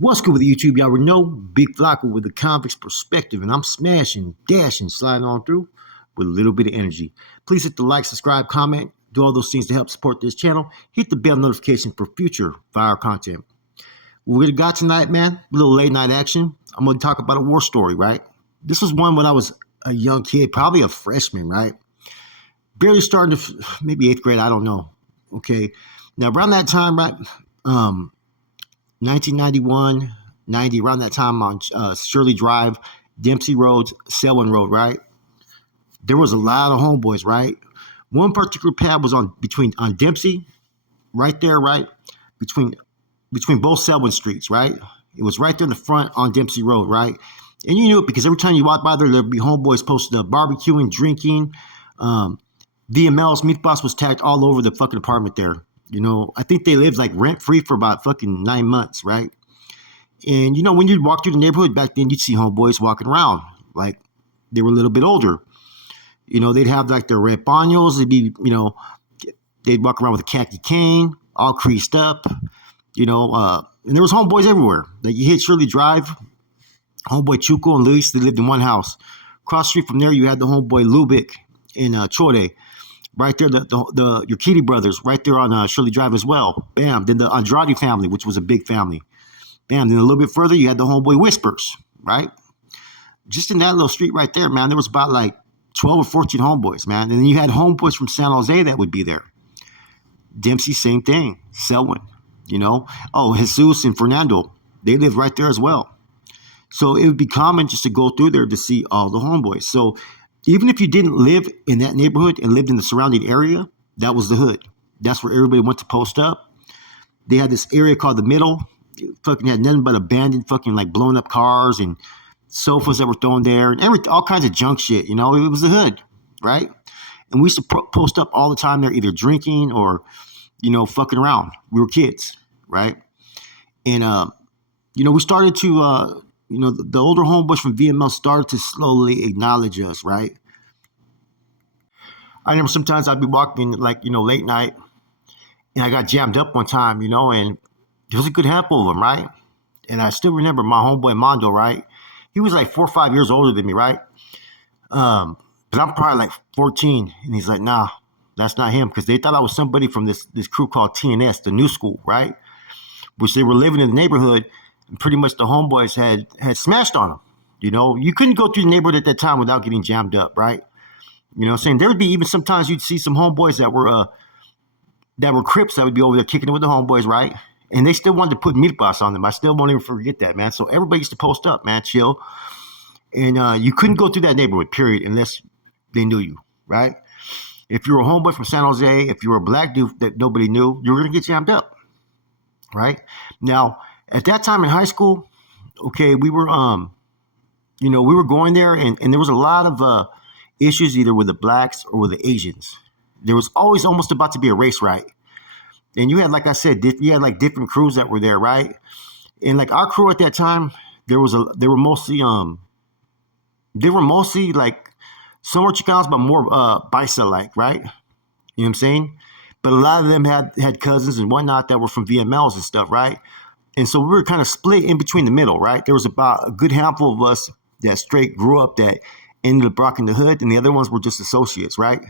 What's good with YouTube? Y'all already know Big Flocka with the convict's perspective, and I'm smashing, dashing, sliding on through with a little bit of energy. Please hit the like, subscribe, comment, do all those things to help support this channel. Hit the bell notification for future fire content. What we got tonight, man, a little late night action. I'm going to talk about a war story, right? This was one when I was a young kid, probably a freshman, right? Barely starting to, maybe 8th grade, I don't know. Okay. Now, around that time, right, 1991, 90, around that time on Shirley Drive, Dempsey Road, Selwyn Road, right? There was a lot of homeboys, right? One particular pad was on Dempsey, right there, right? Between both Selwyn streets, right? It was right there in the front on Dempsey Road, right? And you knew it because every time you walked by there, there'd be homeboys posted up barbecuing, drinking. VML's Meat Boss was tagged all over the fucking apartment there. You know, I think they lived like rent free for about fucking 9 months, right? And you know, when you'd walk through the neighborhood back then, you'd see homeboys walking around like they were a little bit older. You know, they'd have like their red banos. They'd be, you know, they'd walk around with a khaki cane, all creased up. You know, and there was homeboys everywhere. Like you hit Shirley Drive, homeboy Chuco and Luis, they lived in one house. Across the street from there, you had the homeboy Lubick and Chode. Right there, the your Kitty brothers, right there on Shirley Drive as well. Bam. Then the Andrade family, which was a big family. Bam. Then a little bit further, you had the homeboy Whispers, right? Just in that little street right there, man, there was about like 12 or 14 homeboys, man. And then you had homeboys from San Jose that would be there. Dempsey, same thing. Selwyn, you know. Oh, Jesus and Fernando, they lived right there as well. So it would be common just to go through there to see all the homeboys. So even if you didn't live in that neighborhood and lived in the surrounding area, that was the hood. That's where everybody went to post up. They had this area called the middle. It fucking had nothing but abandoned fucking like blown up cars and sofas that were thrown there and all kinds of junk shit. You know, it was the hood, right? And we used to post up all the time there, either drinking or, you know, fucking around. We were kids, right? And, you know, we started to, you know, the older homeboys from VML started to slowly acknowledge us, right? I remember sometimes I'd be walking like, you know, late night and I got jammed up one time, you know, and there was a good handful of them, right? And I still remember my homeboy Mondo, right? He was like 4 or 5 years older than me, right? But I'm probably like 14. And he's like, nah, that's not him. Because they thought I was somebody from this crew called TNS, the new school, right? Which they were living in the neighborhood. And pretty much the homeboys had smashed on them. You know, you couldn't go through the neighborhood at that time without getting jammed up, right? You know what I'm saying? There would be even sometimes you'd see some homeboys that were Crips that would be over there kicking it with the homeboys, right? And they still wanted to put Meat Boss on them. I still won't even forget that, man. So everybody used to post up, man, chill. And you couldn't go through that neighborhood, period, unless they knew you, right? If you were a homeboy from San Jose, if you were a black dude that nobody knew, you were going to get jammed up, right? Now, at that time in high school, okay, we were, you know, we were going there, and there was a lot of issues either with the blacks or with the Asians. There was always almost about to be a race riot. And you had, like I said, you had like different crews that were there, right? And like our crew at that time, they were mostly like some were Chicanos, but more Bicel-like, right? You know what I'm saying? But a lot of them had cousins and whatnot that were from VMLs and stuff, right? And so we were kind of split in between the middle, right? There was about a good handful of us that straight grew up that ended up rocking the hood, and the other ones were just associates, right?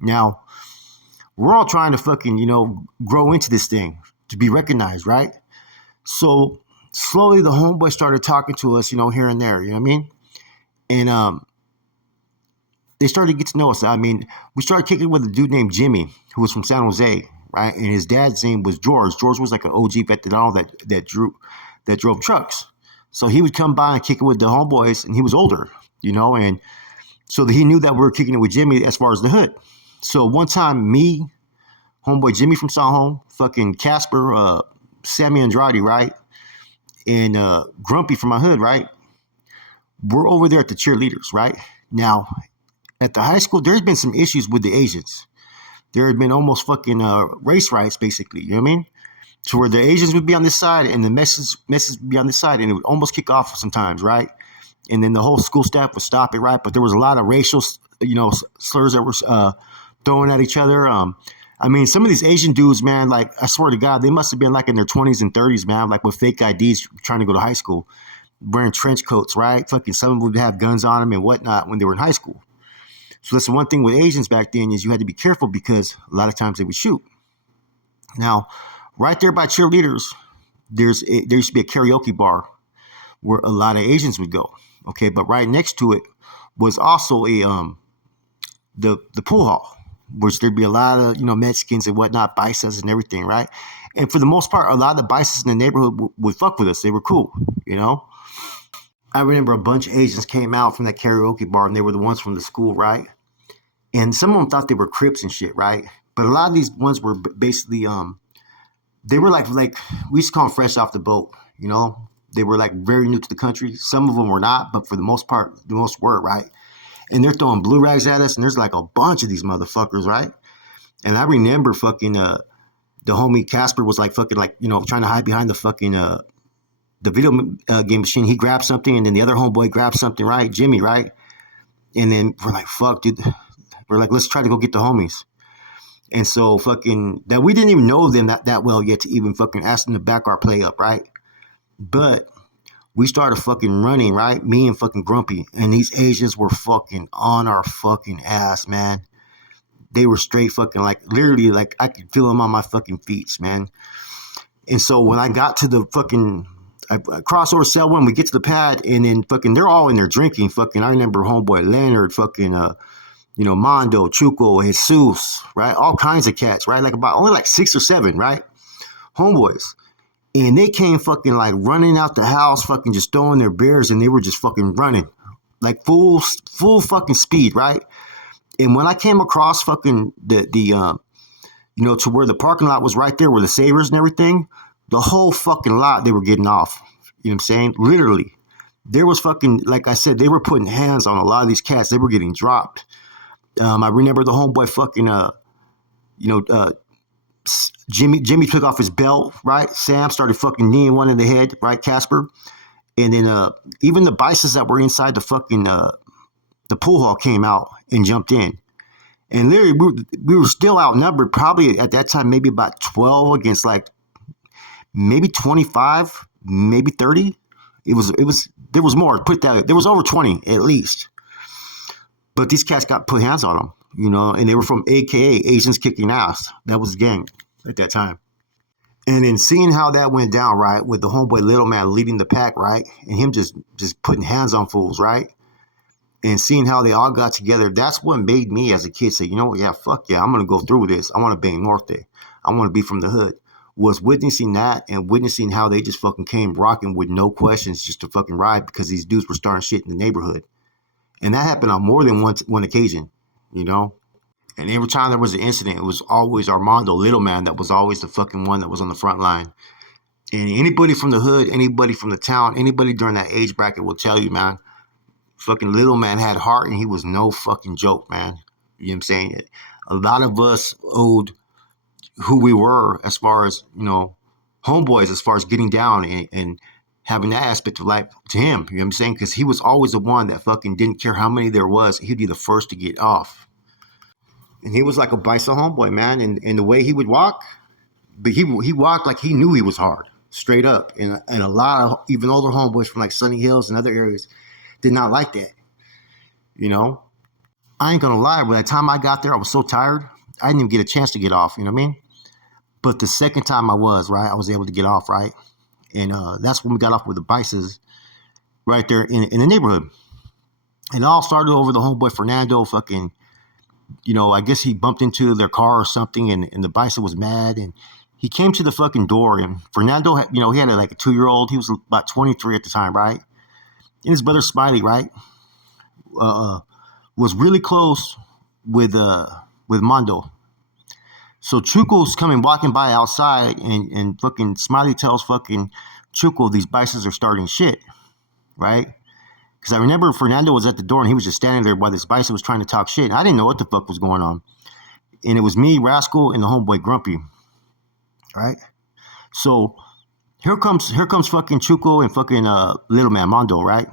Now, we're all trying to fucking, you know, grow into this thing to be recognized, right? So slowly the homeboys started talking to us, you know, here and there, you know what I mean? And they started to get to know us. I mean, we started kicking with a dude named Jimmy, who was from San Jose, right? And his dad's name was George. George was like an OG veteran that drove trucks. So he would come by and kick it with the homeboys, and he was older, you know, and so he knew that we were kicking it with Jimmy as far as the hood. So one time, me, homeboy Jimmy from San Home, fucking Casper, Sammy Andrade, right? And Grumpy from my hood, right? We're over there at the cheerleaders, right? Now, at the high school, there's been some issues with the Asians. There had been almost fucking race riots, basically, you know what I mean? To where the Asians would be on this side and the Mexicans would be on this side, and it would almost kick off sometimes, right? And then the whole school staff would stop it, right? But there was a lot of racial, you know, slurs that were throwing at each other. I I mean, some of these Asian dudes, man, like, I swear to God, they must have been like in their 20s and 30s, man, like with fake IDs trying to go to high school, wearing trench coats, right? Fucking some of them would have guns on them and whatnot when they were in high school. So that's the one thing with Asians back then is you had to be careful because a lot of times they would shoot. Now, right there by cheerleaders, there used to be a karaoke bar where a lot of Asians would go. Okay, but right next to it was also the pool hall, which there'd be a lot of Mexicans and whatnot, bices and everything, right? And for the most part, a lot of the bices in the neighborhood would fuck with us. They were cool, you know. I remember a bunch of Asians came out from that karaoke bar, and they were the ones from the school, right? And some of them thought they were Crips and shit, right? But a lot of these ones were basically they were like we used to call them fresh off the boat, you know. They were like very new to the country. Some of them were not, but for the most part, the most were, right? And they're throwing blue rags at us, and there's like a bunch of these motherfuckers, right? And I remember fucking the homie Casper was like fucking like trying to hide behind the fucking the video game machine. He grabbed something, and then the other homeboy grabbed something, right? Jimmy, right? And then we're like, fuck, dude. We're like, let's try to go get the homies. And so fucking that we didn't even know them that well yet to even fucking ask them to back our play up, right? But we started fucking running, right? Me and fucking Grumpy. And these Asians were fucking on our fucking ass, man. They were straight fucking like, literally, like I could feel them on my fucking feet, man. And so when I got to the fucking, I cross over cell one, we get to the pad, and then fucking, they're all in there drinking. Fucking, I remember homeboy Leonard, fucking, Mondo, Chuco, Jesus, right? All kinds of cats, right? Like only like 6 or 7, right? Homeboys. And they came fucking like running out the house, fucking just throwing their beers, and they were just fucking running like full fucking speed, right? And when I came across fucking the to where the parking lot was right there, where the Savers and everything, the whole fucking lot they were getting off. You know what I'm saying? Literally, there was fucking, like I said, they were putting hands on a lot of these cats. They were getting dropped. I remember the homeboy fucking Jimmy took off his belt, right? Sam started fucking kneeing one in the head, right, Casper? And then even the bices that were inside the fucking the pool hall came out and jumped in. And literally, we were still outnumbered, probably at that time, maybe about 12 against like maybe 25, maybe 30. There was more. There was over 20 at least. But these cats got put hands on them, and they were from AKA Asians Kicking Ass. That was the gang at that time. And then seeing how that went down, right, with the homeboy Little Man leading the pack, right, and him just putting hands on fools, right, and seeing how they all got together, that's what made me as a kid say, yeah, fuck yeah, I'm going to go through with this. I want to bang North Day. I want to be from the hood. Was witnessing that and witnessing how they just fucking came rocking with no questions just to fucking ride because these dudes were starting shit in the neighborhood. And that happened on more than one occasion, And every time there was an incident, it was always Armando, Little Man, that was always the fucking one that was on the front line. And anybody from the hood, anybody from the town, anybody during that age bracket will tell you, man, fucking Little Man had heart and he was no fucking joke, man. You know what I'm saying? A lot of us owed who we were as far as, homeboys, as far as getting down and having that aspect of life to him. You know what I'm saying? Because he was always the one that fucking didn't care how many there was. He'd be the first to get off. And he was like a bison homeboy, man. And the way he would walk, but he walked like he knew he was hard, straight up. And a lot of even older homeboys from like Sunny Hills and other areas did not like that. I ain't gonna lie. By the time I got there, I was so tired, I didn't even get a chance to get off. You know what I mean? But the second time I was able to get off, right? And that's when we got off with the bices right there in the neighborhood. And it all started over the homeboy Fernando fucking, I guess he bumped into their car or something, and the bison was mad. And he came to the fucking door, and Fernando, he had like a 2-year-old. He was about 23 at the time, right? And his brother Smiley, right, was really close with Mondo. So Chuco's walking by outside, and fucking Smiley tells fucking Chuco these bices are starting shit, right? Because I remember Fernando was at the door, and he was just standing there while this bison was trying to talk shit. I didn't know what the fuck was going on. And it was me, Rascal, and the homeboy Grumpy, right? So here comes fucking Chuco and fucking Little Man, Mondo, right?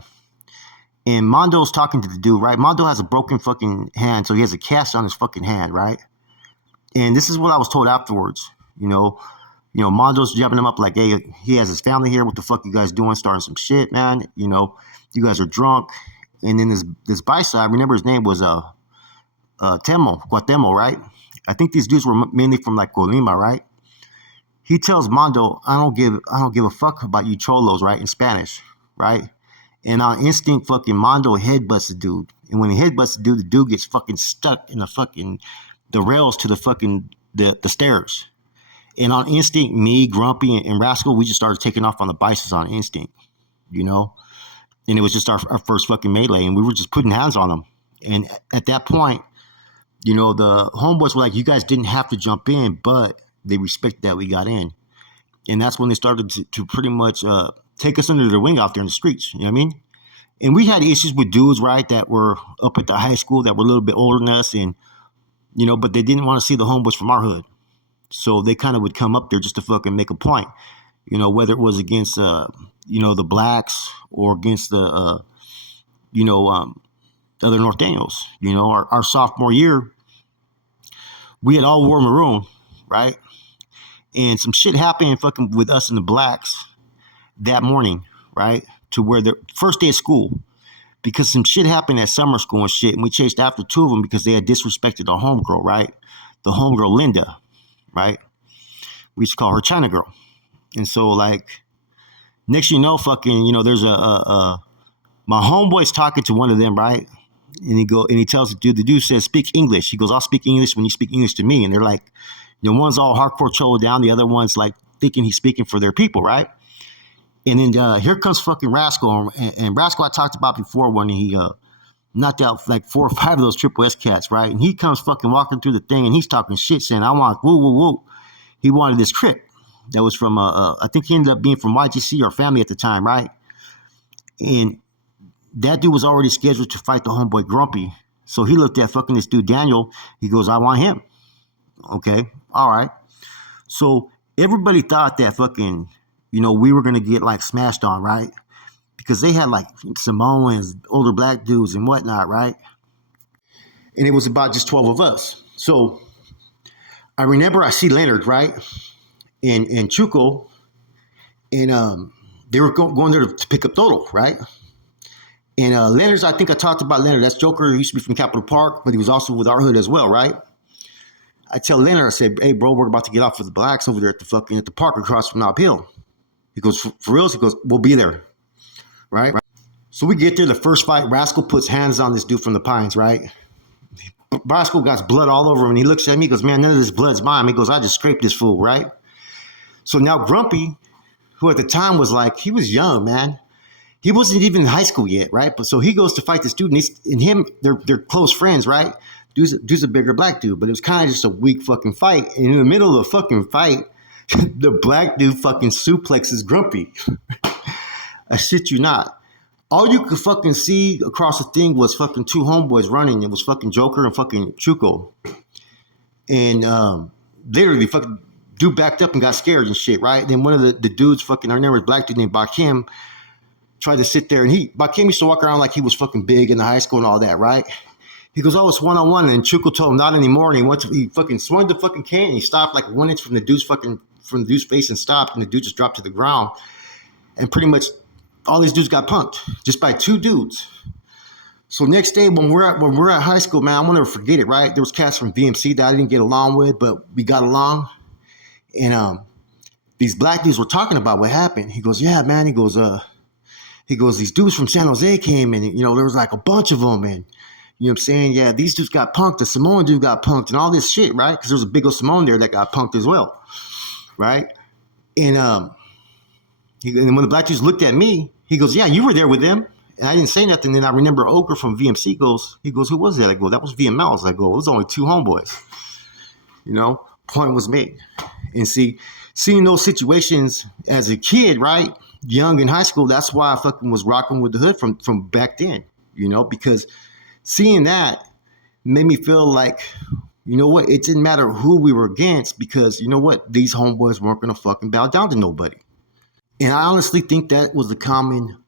And Mondo's talking to the dude, right? Mondo has a broken fucking hand, so he has a cast on his fucking hand, right? And this is what I was told afterwards. Mondo's jabbing him up like, hey, he has his family here. What the fuck you guys doing? Starting some shit, man. You guys are drunk. And then this bicep, I remember his name was Guatemo, right? I think these dudes were mainly from like Colima, right? He tells Mondo, I don't give a fuck about you cholos, right? In Spanish, right? And on instinct, fucking Mondo headbutts the dude. And when he headbutts the dude gets fucking stuck in the rails to the stairs. And on instinct, me, Grumpy, and Rascal, we just started taking off on the bicycles on instinct, And it was just our first fucking melee, and we were just putting hands on them. And at that point, the homeboys were like, you guys didn't have to jump in, but they respected that we got in. And that's when they started to pretty much take us under their wing out there in the streets. You know what I mean? And we had issues with dudes, right, that were up at the high school that were a little bit older than us, and, but they didn't want to see the homeboys from our hood. So they kind of would come up there just to fucking make a point, whether it was against, the blacks or against the, other North Daniels. Our sophomore year, we had all wore maroon, right? And some shit happened fucking with us and the blacks that morning, right? To where the first day of school, because some shit happened at summer school and shit, and we chased after two of them because they had disrespected our homegirl, right? The homegirl Linda, right? We used to call her China Girl. And so, like, next fucking, there's my homeboy's talking to one of them, right? And he tells the dude says, speak English. He goes, I'll speak English when you speak English to me. And they're like, one's all hardcore cholo down, the other one's like thinking he's speaking for their people, right? And then here comes fucking Rascal. And Rascal I talked about before when he knocked out like 4 or 5 of those Triple S cats, right? And he comes fucking walking through the thing and he's talking shit, saying, I want woo, woo, woo. He wanted this Crip that was from, I think he ended up being from YGC or family at the time, right? And that dude was already scheduled to fight the homeboy Grumpy. So he looked at fucking this dude, Daniel. He goes, I want him. Okay, all right. So everybody thought that fucking, we were going to get like smashed on, right? Because they had like Samoans, older black dudes and whatnot, right? And it was about just 12 of us. So I remember I see Leonard, right? And Chuco. And they were going there to pick up Toto, right? And Leonard's, I think I talked about Leonard. That's Joker. He used to be from Capitol Park, but he was also with our hood as well, right? I tell Leonard, I said, hey, bro, we're about to get off with the blacks over there at the park across from Nob Hill. He goes, for reals? He goes, we'll be there, right? So we get there. The first fight, Rascal puts hands on this dude from the Pines, right? Rascal got blood all over him, and he looks at me. He goes, man, none of this blood's mine. He goes, I just scraped this fool, right? So now Grumpy, who at the time was like, he was young, man. He wasn't even in high school yet, right? But so he goes to fight this dude, and him, they're close friends, right? Dude's a bigger black dude, but it was kind of just a weak fucking fight. And in the middle of the fucking fight, the black dude fucking suplexes Grumpy. I shit you not. All you could fucking see across the thing was fucking 2 homeboys running. It was fucking Joker and fucking Chuco. And literally fucking dude backed up and got scared and shit, right? Then one of the dudes fucking, I remember a black dude named Bakim, tried to sit there, and Bakim used to walk around like he was fucking big in the high school and all that, right? He goes, oh, it's one-on-one, and Chuco told him not anymore, and he fucking swung the fucking cane, and he stopped like 1 inch from the dude's face and stopped, and the dude just dropped to the ground, and pretty much all these dudes got punked just by 2 dudes. So next day when we're at high school, man, I won't ever forget it, right? There was cats from VMC that I didn't get along with, but we got along, and these black dudes were talking about what happened. He goes, yeah, man. He goes, these dudes from San Jose came, and there was like a bunch of them, and you know what I'm saying? Yeah, these dudes got punked. The Samoan dude got punked and all this shit, right? Because there was a big old Samoan there that got punked as well, right? And and when the black dudes looked at me, he goes, yeah, you were there with them. And I didn't say nothing. Then I remember Ogre from VMC goes, who was that? I go, that was VML. I go, it was only 2 homeboys. Point was made. And seeing those situations as a kid, right? Young in high school, that's why I fucking was rocking with the hood from back then, because seeing that made me feel like, it didn't matter who we were against, because these homeboys weren't going to fucking bow down to nobody. And I honestly think that was the common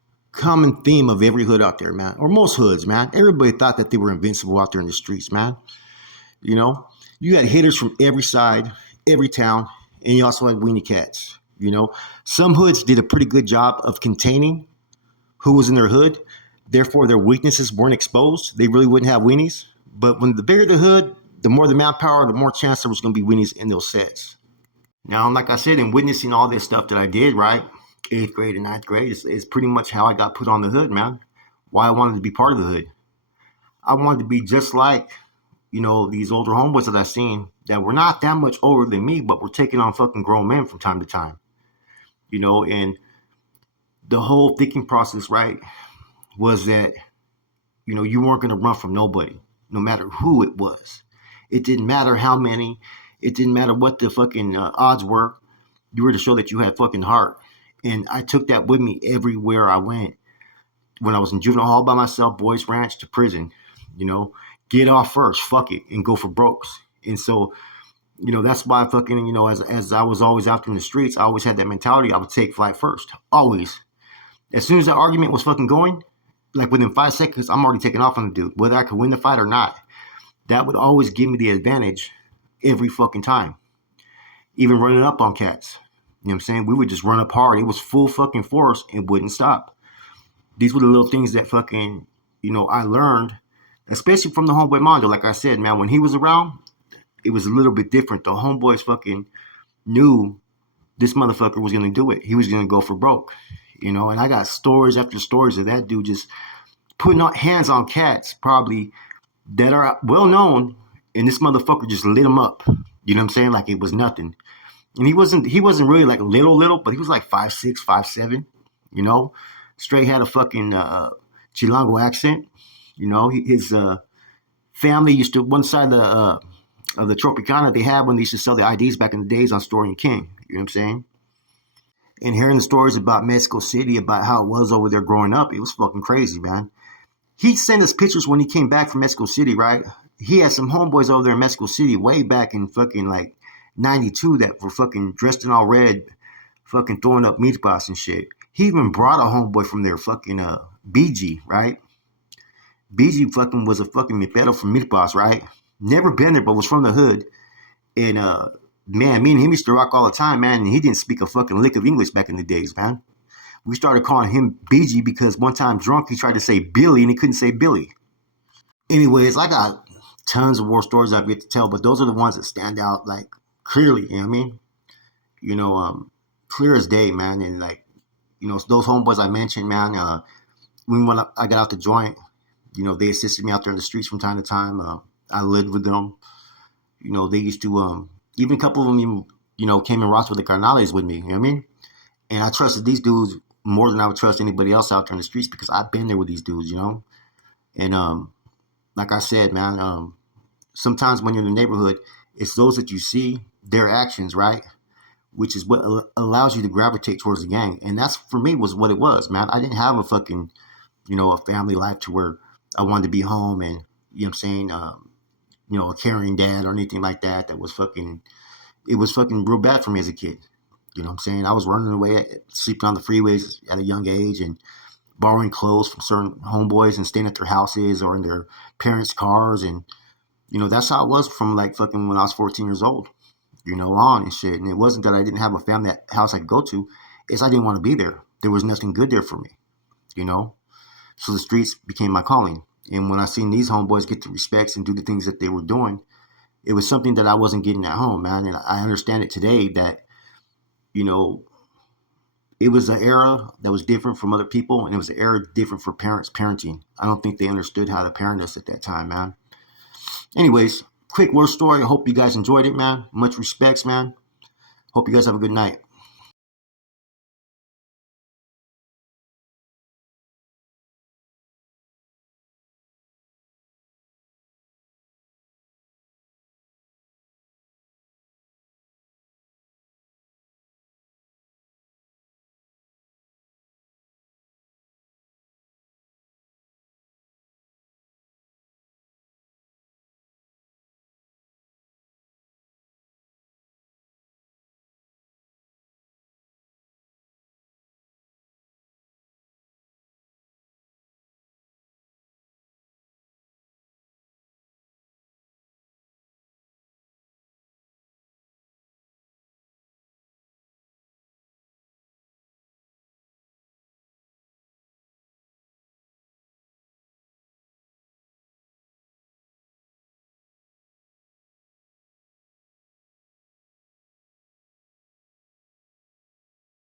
theme of every hood out there, man, or most hoods, man. Everybody thought that they were invincible out there in the streets, man. You You had hitters from every side, every town, and you also had weenie cats. You know, some hoods did a pretty good job of containing who was in their hood. Therefore, their weaknesses weren't exposed. They really wouldn't have weenies. But when the bigger the hood, the more the manpower, the more chance there was going to be weenies in those sets. Now, like I said, in witnessing all this stuff that I did, right, 8th grade and 9th grade is pretty much how I got put on the hood, man. Why I wanted to be part of the hood. I wanted to be just like, these older homeboys that I seen that were not that much older than me, but were taking on fucking grown men from time to time. And the whole thinking process, right, was that, you weren't going to run from nobody, no matter who it was. It didn't matter how many. It didn't matter what the fucking odds were. You were to show that you had fucking heart. And I took that with me everywhere I went. When I was in juvenile hall by myself, boys ranch to prison, get off first, fuck it, and go for brokes. And so, that's why fucking, as I was always out in the streets, I always had that mentality. I would take flight first, always. As soon as the argument was fucking going, like within 5 seconds, I'm already taking off on the dude, whether I could win the fight or not. That would always give me the advantage every fucking time. Even running up on cats. You know what I'm saying? We would just run up hard. It was full fucking force and wouldn't stop. These were the little things that fucking, I learned, especially from the homeboy Mondo. Like I said, man, when he was around, it was a little bit different. The homeboys fucking knew this motherfucker was going to do it. He was going to go for broke, and I got stories after stories of that dude just putting hands on cats probably that are well known, and this motherfucker just lit them up. You know what I'm saying? Like it was nothing. And he wasn't really like little, but he was like 5'6", 5'7", straight had a fucking Chilango accent. His family used to, one side of the Tropicana they had when they used to sell the IDs back in the days on Story and King. You know what I'm saying? And hearing the stories about Mexico City, about how it was over there growing up, it was fucking crazy, man. He sent us pictures when he came back from Mexico City, right? He had some homeboys over there in Mexico City way back in fucking like 92 that were fucking dressed in all red, fucking throwing up meat pots and shit. He even brought a homeboy from there, fucking BG, right? BG fucking was a fucking mipero from Meatboss, right? Never been there, but was from the hood. And man, me and him used to rock all the time, man. And he didn't speak a fucking lick of English back in the days, man. We started calling him BG because one time drunk, he tried to say Billy and he couldn't say Billy. Anyways, I got tons of war stories I've yet to tell, but those are the ones that stand out like clearly, you know what I mean? Clear as day, man. And like, those homeboys I mentioned, man, when I got out the joint, they assisted me out there in the streets from time to time. I lived with them. They used to, even a couple of them, came and rocked with the Carnales with me, you know what I mean? And I trusted these dudes more than I would trust anybody else out there in the streets because I've been there with these dudes, And like I said, man, sometimes when you're in the neighborhood, it's those that you see, their actions, right? Which is what allows you to gravitate towards the gang. And that's, for me, was what it was, man. I didn't have a fucking, a family life to where I wanted to be home and, you know what I'm saying, a caring dad or anything like that. It was fucking real bad for me as a kid. You know what I'm saying? I was running away, sleeping on the freeways at a young age and borrowing clothes from certain homeboys and staying at their houses or in their parents' cars. And, that's how it was from like fucking when I was 14 years old, on and shit. And it wasn't that I didn't have a family house I could go to. It's I didn't want to be there. There was nothing good there for me, So the streets became my calling. And when I seen these homeboys get the respects and do the things that they were doing, it was something that I wasn't getting at home, man. And I understand it today that, it was an era that was different from other people, and it was an era different for parents parenting. I don't think they understood how to parent us at that time, man. Anyways, quick war story. I hope you guys enjoyed it, man. Much respects, man. Hope you guys have a good night.